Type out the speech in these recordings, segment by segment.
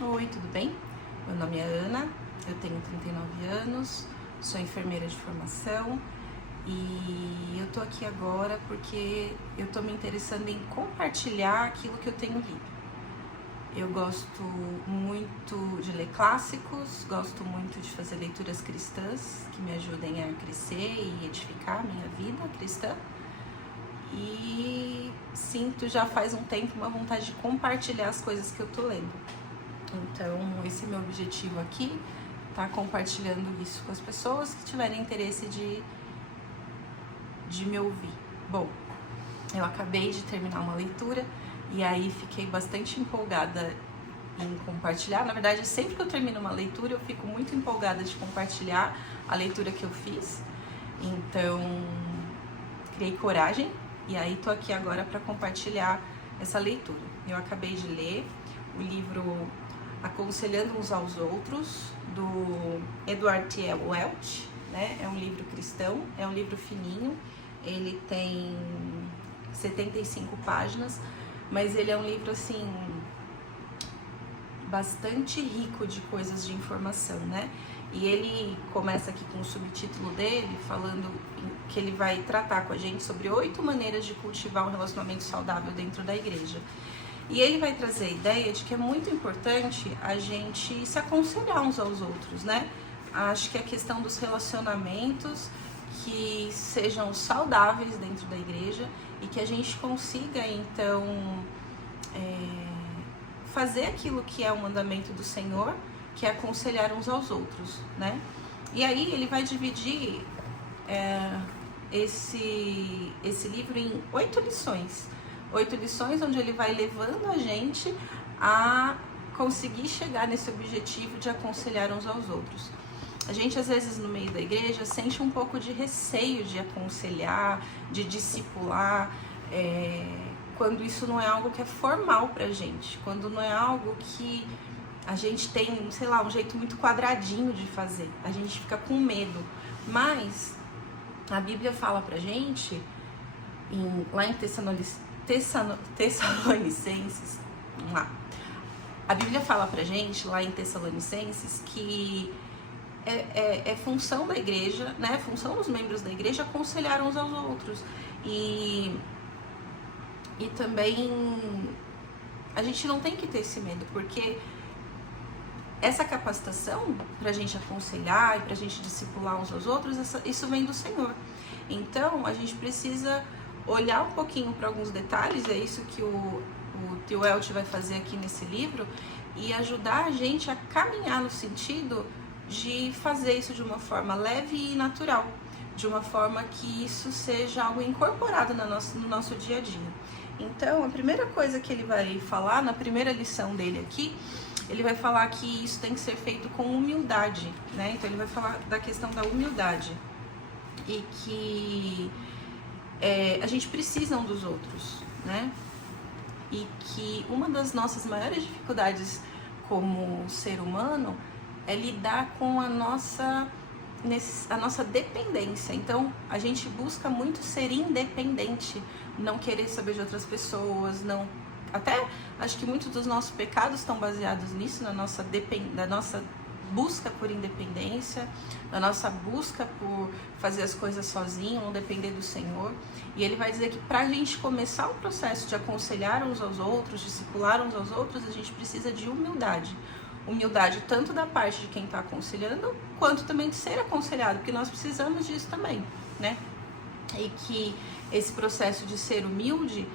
Oi, tudo bem? Meu nome é Ana, eu tenho 39 anos, sou enfermeira de formação e eu tô aqui agora porque eu tô me interessando em compartilhar aquilo que eu tenho lido. Eu gosto muito de ler clássicos, gosto muito de fazer leituras cristãs que me ajudem a crescer e edificar a minha vida cristã. E sinto já faz um tempo uma vontade de compartilhar as coisas que eu tô lendo. Então, esse é meu objetivo aqui, tá compartilhando isso com as pessoas que tiverem interesse de me ouvir. Bom, eu acabei de terminar uma leitura e aí fiquei bastante empolgada em compartilhar. Na verdade, sempre que eu termino uma leitura, eu fico muito empolgada de compartilhar a leitura que eu fiz. Então, criei coragem e aí tô aqui agora para compartilhar essa leitura. Eu acabei de ler o livro Aconselhando uns aos Outros, do Edward T. Welch, né? É um livro cristão, é um livro fininho, ele tem 75 páginas, mas ele é um livro, assim, bastante rico de coisas de informação, né? E ele começa aqui com o subtítulo dele, falando que ele vai tratar com a gente sobre 8 maneiras de cultivar um relacionamento saudável dentro da igreja. E ele vai trazer a ideia de que é muito importante a gente se aconselhar uns aos outros, né? Acho que a questão dos relacionamentos que sejam saudáveis dentro da igreja e que a gente consiga, então, fazer aquilo que é o mandamento do Senhor, que é aconselhar uns aos outros, né? E aí ele vai dividir esse livro em 8 lições. 8 lições onde ele vai levando a gente a conseguir chegar nesse objetivo de aconselhar uns aos outros. A gente, às vezes, no meio da igreja, sente um pouco de receio de aconselhar, de discipular, quando isso não é algo que é formal pra gente, quando não é algo que a gente tem, sei lá, um jeito muito quadradinho de fazer, a gente fica com medo. Mas a Bíblia fala pra gente, lá em Tessalonicenses, vamos lá. A Bíblia fala pra gente, lá em Tessalonicenses, que é função da igreja, né? Função dos membros da igreja aconselhar uns aos outros. E também a gente não tem que ter esse medo, porque essa capacitação pra gente aconselhar e pra gente discipular uns aos outros, isso vem do Senhor. Então, a gente precisa olhar um pouquinho para alguns detalhes, é isso que o T. Welch vai fazer aqui nesse livro, e ajudar a gente a caminhar no sentido de fazer isso de uma forma leve e natural, de uma forma que isso seja algo incorporado no nosso dia a dia. Então, a primeira coisa que ele vai falar, na primeira lição dele aqui, ele vai falar que isso tem que ser feito com humildade, né? Então, ele vai falar da questão da humildade e que a gente precisa um dos outros, né? E que uma das nossas maiores dificuldades como ser humano é lidar com a nossa dependência. Então, a gente busca muito ser independente, não querer saber de outras pessoas, não. Até acho que muitos dos nossos pecados estão baseados nisso, na nossa busca por independência, na nossa busca por fazer as coisas sozinho, não depender do Senhor. E ele vai dizer que para a gente começar o processo de aconselhar uns aos outros, discipular uns aos outros, a gente precisa de humildade. Humildade tanto da parte de quem está aconselhando, quanto também de ser aconselhado, porque nós precisamos disso também, né? E que esse processo de ser humilde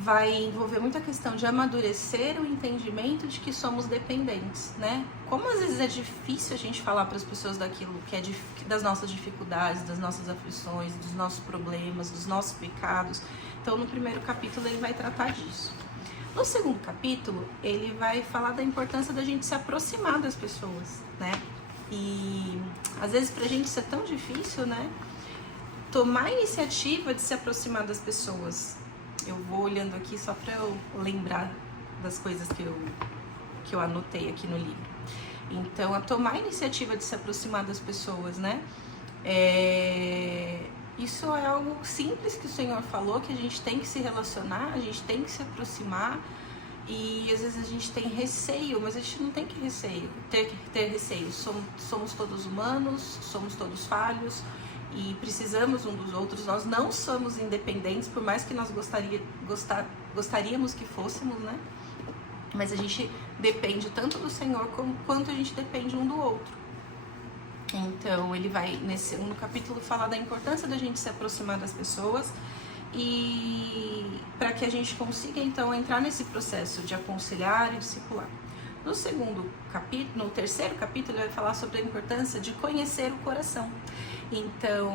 vai envolver muita questão de amadurecer o entendimento de que somos dependentes, né? Como às vezes é difícil a gente falar para as pessoas daquilo que é das nossas dificuldades, das nossas aflições, dos nossos problemas, dos nossos pecados. Então, no primeiro capítulo ele vai tratar disso. No segundo capítulo, ele vai falar da importância da gente se aproximar das pessoas, né? E às vezes pra gente isso é tão difícil, né? Tomar a iniciativa de se aproximar das pessoas. Eu vou olhando aqui só para eu lembrar das coisas que eu anotei aqui no livro. Então, a tomar a iniciativa de se aproximar das pessoas, né? Isso é algo simples que o Senhor falou, que a gente tem que se relacionar, a gente tem que se aproximar. E às vezes a gente tem receio, mas a gente não tem que ter receio. Somos todos humanos, somos todos falhos e precisamos um dos outros. Nós não somos independentes, por mais que nós gostaríamos que fôssemos, né? Mas a gente depende tanto do Senhor quanto a gente depende um do outro. Então ele vai nesse segundo capítulo falar da importância da gente se aproximar das pessoas e para que a gente consiga então entrar nesse processo de aconselhar e discipular. No terceiro capítulo, ele vai falar sobre a importância de conhecer o coração. Então,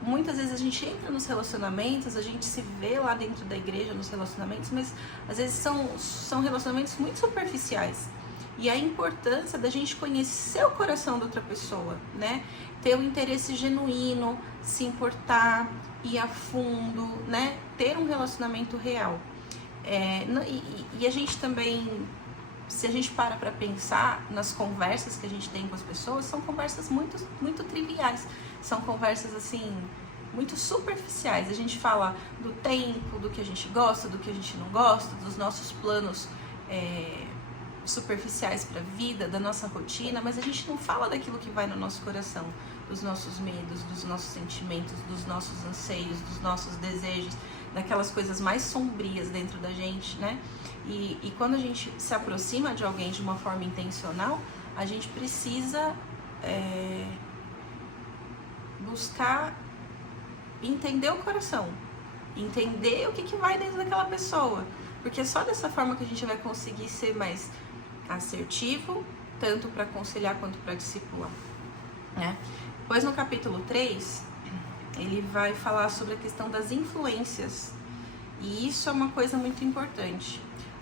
muitas vezes a gente entra nos relacionamentos, a gente se vê lá dentro da igreja nos relacionamentos, mas às vezes são relacionamentos muito superficiais. E a importância da gente conhecer o coração da outra pessoa, né? Ter um interesse genuíno, se importar, ir a fundo, né? Ter um relacionamento real. E a gente também, se a gente para pensar nas conversas que a gente tem com as pessoas, são conversas muito, muito triviais. São conversas, assim, muito superficiais. A gente fala do tempo, do que a gente gosta, do que a gente não gosta, dos nossos planos superficiais para a vida, da nossa rotina, mas a gente não fala daquilo que vai no nosso coração, dos nossos medos, dos nossos sentimentos, dos nossos anseios, dos nossos desejos, daquelas coisas mais sombrias dentro da gente, né? E quando a gente se aproxima de alguém de uma forma intencional, a gente precisa buscar entender o coração, entender o que vai dentro daquela pessoa, porque é só dessa forma que a gente vai conseguir ser mais assertivo, tanto para aconselhar quanto para discipular, né? Depois no capítulo 3, ele vai falar sobre a questão das influências, e isso é uma coisa muito importante.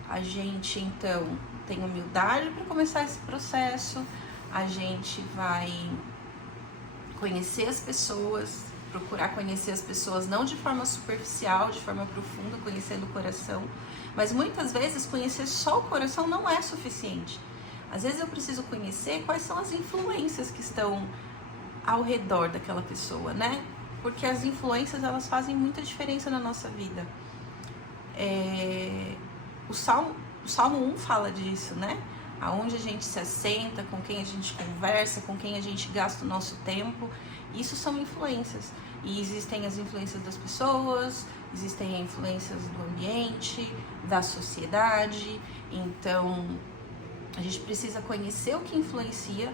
A gente, então, tem humildade para começar esse processo, a gente vai conhecer as pessoas, procurar conhecer as pessoas não de forma superficial, de forma profunda, conhecendo o coração, mas muitas vezes conhecer só o coração não é suficiente. Às vezes eu preciso conhecer quais são as influências que estão ao redor daquela pessoa, né? Porque as influências, elas fazem muita diferença na nossa vida. O Salmo 1 fala disso, né? Aonde a gente se assenta, com quem a gente conversa, com quem a gente gasta o nosso tempo. Isso são influências. E existem as influências das pessoas, existem as influências do ambiente, da sociedade. Então, a gente precisa conhecer o que influencia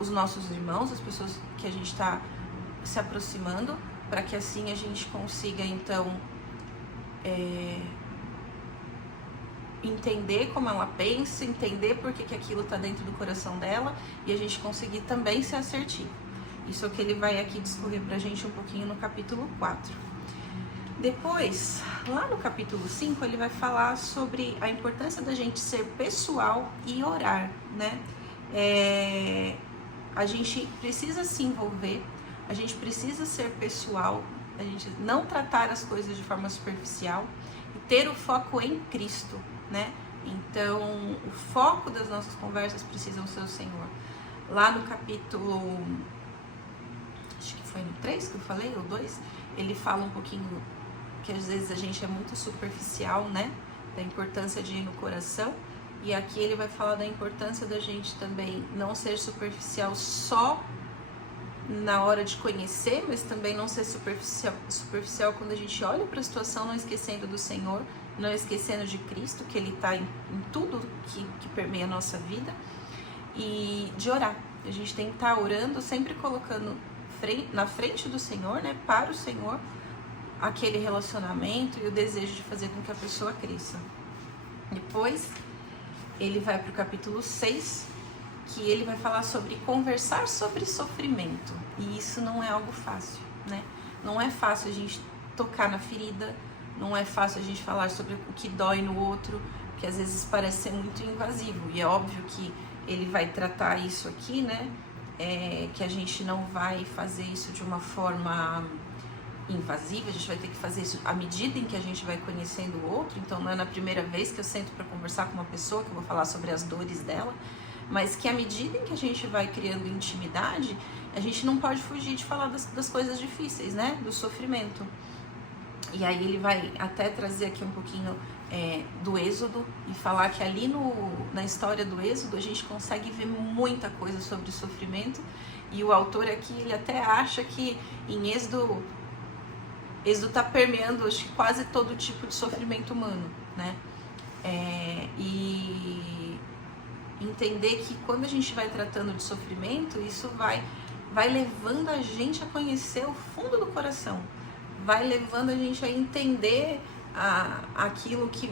os nossos irmãos, as pessoas que a gente está se aproximando, para que assim a gente consiga, então, entender como ela pensa, entender por que aquilo está dentro do coração dela e a gente conseguir também ser assertivo. Isso é o que ele vai aqui discorrer pra gente um pouquinho no capítulo 4. Depois, lá no capítulo 5, ele vai falar sobre a importância da gente ser pessoal e orar, né? A gente precisa se envolver, a gente precisa ser pessoal, a gente não tratar as coisas de forma superficial e ter o foco em Cristo, né? Então, o foco das nossas conversas precisam ser o Senhor. Lá no capítulo, acho que foi no 3 que eu falei, ou 2, ele fala um pouquinho que às vezes a gente é muito superficial, né? Da importância de ir no coração. E aqui ele vai falar da importância da gente também não ser superficial só na hora de conhecer, mas também não ser superficial quando a gente olha para a situação, não esquecendo do Senhor, não esquecendo de Cristo, que Ele está em tudo que permeia a nossa vida, e de orar. A gente tem que estar orando, sempre colocando na frente do Senhor, né, para o Senhor, aquele relacionamento e o desejo de fazer com que a pessoa cresça. Depois, ele vai para o capítulo 6, que ele vai falar sobre conversar sobre sofrimento. E isso não é algo fácil, né? Não é fácil a gente tocar na ferida, não é fácil a gente falar sobre o que dói no outro, que às vezes parece ser muito invasivo. E é óbvio que ele vai tratar isso aqui, né? Que a gente não vai fazer isso de uma forma invasiva, a gente vai ter que fazer isso à medida em que a gente vai conhecendo o outro. Então não é na primeira vez que eu sento para conversar com uma pessoa que eu vou falar sobre as dores dela, mas que à medida em que a gente vai criando intimidade, a gente não pode fugir de falar das coisas difíceis, né? Do sofrimento. E aí ele vai até trazer aqui um pouquinho do Êxodo e falar que ali na história do Êxodo a gente consegue ver muita coisa sobre o sofrimento, e o autor aqui ele até acha que em Êxodo está permeando, acho que, quase todo tipo de sofrimento humano, né? E entender que quando a gente vai tratando de sofrimento, isso vai levando a gente a conhecer o fundo do coração, vai levando a gente a entender aquilo que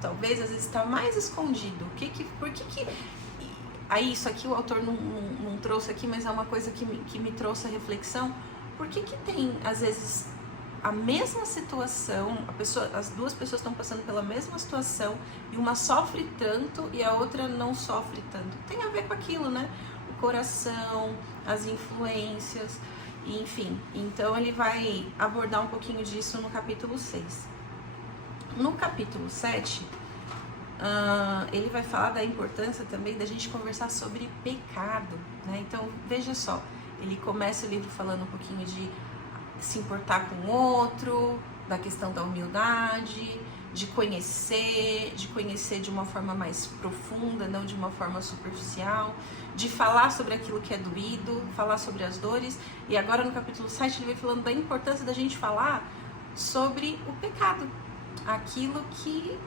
talvez às vezes está mais escondido. Por que aí isso aqui o autor não trouxe aqui, mas é uma coisa que me trouxe a reflexão. Por que tem às vezes a mesma situação, as duas pessoas estão passando pela mesma situação e uma sofre tanto e a outra não sofre tanto? Tem a ver com aquilo, né? O coração, as influências, enfim. Então ele vai abordar um pouquinho disso no capítulo 6. No capítulo 7, ele vai falar da importância também da gente conversar sobre pecado, né? Então, veja só, ele começa o livro falando um pouquinho de se importar com o outro, da questão da humildade, de conhecer de uma forma mais profunda, não de uma forma superficial, de falar sobre aquilo que é doído, falar sobre as dores. E agora no capítulo 7 ele vai falando da importância da gente falar sobre o pecado, aquilo que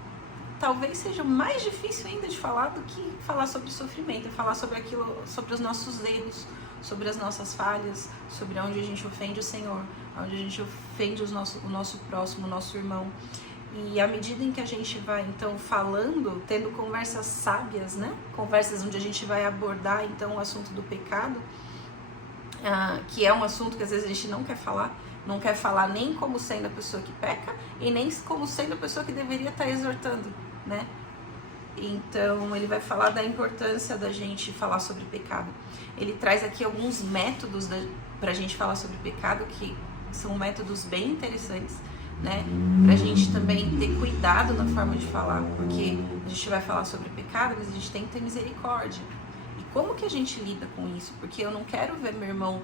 talvez seja mais difícil ainda de falar do que falar sobre sofrimento, falar sobre aquilo, sobre os nossos erros, sobre as nossas falhas, sobre onde a gente ofende o Senhor, onde a gente ofende o nosso próximo, o nosso irmão. E à medida em que a gente vai, então, falando, tendo conversas sábias, né? Conversas onde a gente vai abordar, então, o assunto do pecado, que é um assunto que às vezes a gente não quer falar nem como sendo a pessoa que peca e nem como sendo a pessoa que deveria estar exortando, né? Então, ele vai falar da importância da gente falar sobre pecado. Ele traz aqui alguns métodos para a gente falar sobre pecado, que são métodos bem interessantes, né? Pra gente também ter cuidado na forma de falar, porque a gente vai falar sobre pecado, mas a gente tem que ter misericórdia. E como que a gente lida com isso? Porque eu não quero ver meu irmão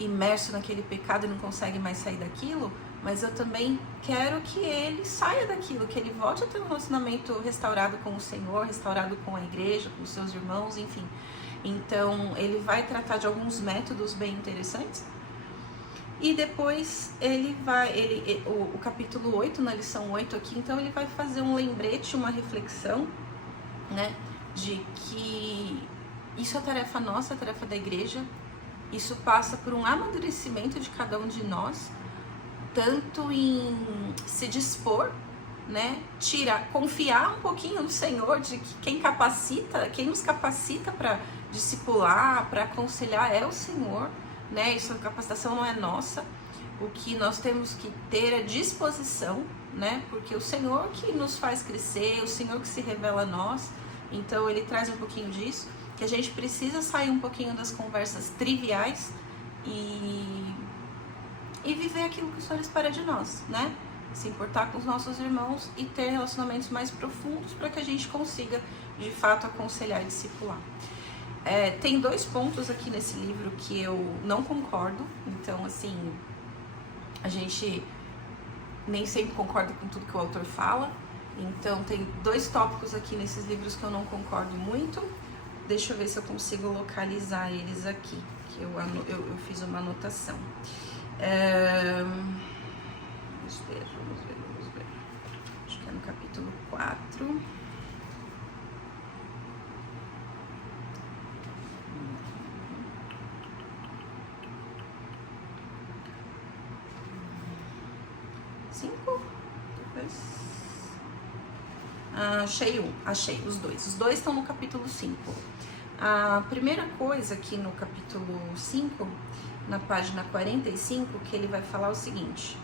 imerso naquele pecado e não consegue mais sair daquilo, mas eu também quero que ele saia daquilo, que ele volte a ter um relacionamento restaurado com o Senhor, restaurado com a igreja, com os seus irmãos, enfim. Então, ele vai tratar de alguns métodos bem interessantes. E depois o capítulo 8, na lição 8 aqui, então ele vai fazer um lembrete, uma reflexão, né, de que isso é tarefa nossa, é tarefa da igreja, isso passa por um amadurecimento de cada um de nós, tanto em se dispor, né, confiar um pouquinho no Senhor, de que quem nos capacita para discipular, para aconselhar é o Senhor, né? Isso, a capacitação não é nossa. O que nós temos que ter é disposição, né? Porque o Senhor que nos faz crescer, o Senhor que se revela a nós. Então ele traz um pouquinho disso, que a gente precisa sair um pouquinho das conversas triviais e viver aquilo que o Senhor espera de nós, né? Se importar com os nossos irmãos e ter relacionamentos mais profundos para que a gente consiga, de fato, aconselhar e discipular. Tem 2 pontos aqui nesse livro que eu não concordo, então, assim, a gente nem sempre concorda com tudo que o autor fala, então tem 2 tópicos aqui nesses livros que eu não concordo muito. Deixa eu ver se eu consigo localizar eles aqui, que eu fiz uma anotação. Vamos ver. Acho que é no capítulo 4. Achei os dois. Os dois estão no capítulo 5. A primeira coisa aqui no capítulo 5, na página 45, que ele vai falar o seguinte,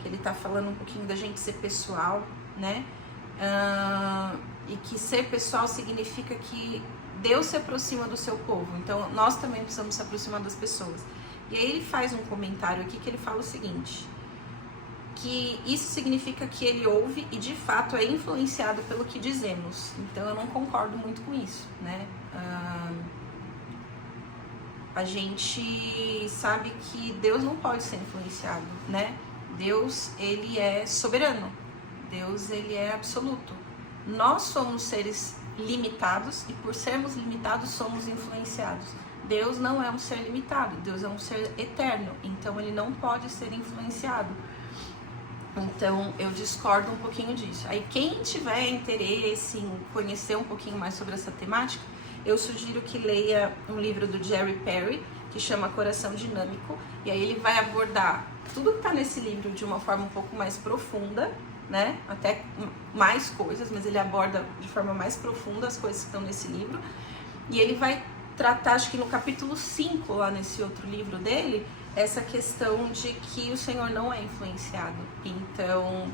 que ele tá falando um pouquinho da gente ser pessoal, né? E que ser pessoal significa que Deus se aproxima do seu povo, então nós também precisamos se aproximar das pessoas. E aí ele faz um comentário aqui que ele fala o seguinte, que isso significa que ele ouve e de fato é influenciado pelo que dizemos. Então eu não concordo muito com isso, né? A gente sabe que Deus não pode ser influenciado, né? Deus, ele é soberano, Deus, ele é absoluto. Nós somos seres limitados e por sermos limitados somos influenciados. Deus não é um ser limitado, Deus é um ser eterno, então ele não pode ser influenciado. Então eu discordo um pouquinho disso. Aí quem tiver interesse em conhecer um pouquinho mais sobre essa temática, eu sugiro que leia um livro do Jerry Perry, que chama Coração Dinâmico, e aí ele vai abordar tudo que está nesse livro de uma forma um pouco mais profunda, né? Até mais coisas, mas ele aborda de forma mais profunda as coisas que estão nesse livro. E ele vai tratar, acho que no capítulo 5, lá nesse outro livro dele, essa questão de que o Senhor não é influenciado. Então,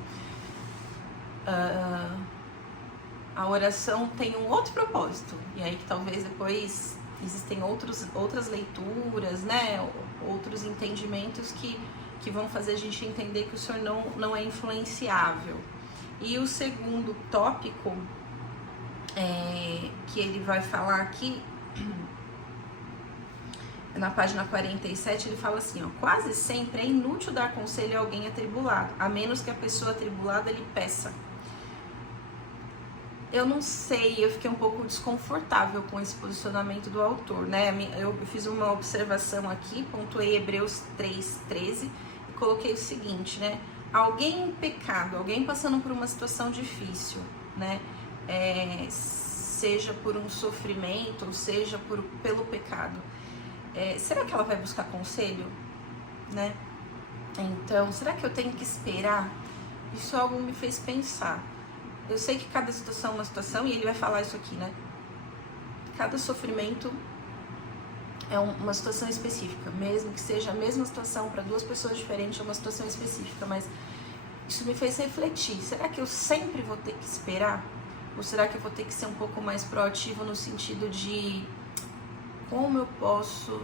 a oração tem um outro propósito. E aí que talvez depois existem outras leituras, né? Outros entendimentos que vão fazer a gente entender que o Senhor não é influenciável. E o segundo tópico que ele vai falar aqui, na página 47, ele fala assim, ó, quase sempre é inútil dar conselho a alguém atribulado, a menos que a pessoa atribulada lhe peça. Eu não sei, eu fiquei um pouco desconfortável com esse posicionamento do autor, né? Eu fiz uma observação aqui, pontuei Hebreus 3:13 e coloquei o seguinte, né? Alguém em pecado, alguém passando por uma situação difícil, né? Seja por um sofrimento, ou seja pelo pecado. Será que ela vai buscar conselho, né? Então, será que eu tenho que esperar? Isso algo me fez pensar. Eu sei que cada situação é uma situação, e ele vai falar isso aqui, né? Cada sofrimento é uma situação específica, mesmo que seja a mesma situação para duas pessoas diferentes, é uma situação específica, mas isso me fez refletir. Será que eu sempre vou ter que esperar? Ou será que eu vou ter que ser um pouco mais proativo no sentido de como eu posso,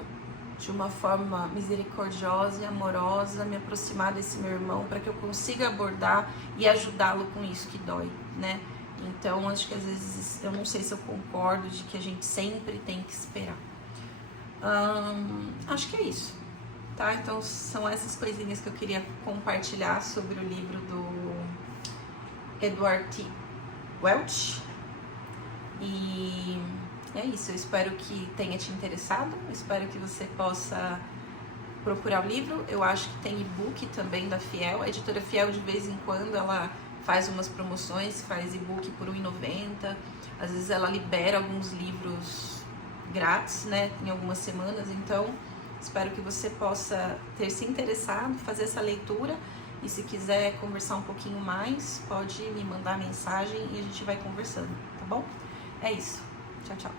de uma forma misericordiosa e amorosa, me aproximar desse meu irmão para que eu consiga abordar e ajudá-lo com isso que dói, né? Então, acho que às vezes, eu não sei se eu concordo de que a gente sempre tem que esperar. Acho que é isso, tá? Então, são essas coisinhas que eu queria compartilhar sobre o livro do Edward T. Welch. E é isso, eu espero que tenha te interessado, eu espero que você possa procurar o livro. Eu acho que tem e-book também da Fiel, a editora Fiel de vez em quando ela faz umas promoções, faz e-book por R$1,90, às vezes ela libera alguns livros grátis, né, em algumas semanas, então espero que você possa ter se interessado, fazer essa leitura, e se quiser conversar um pouquinho mais, pode me mandar mensagem e a gente vai conversando, tá bom? É isso. Tchau, tchau.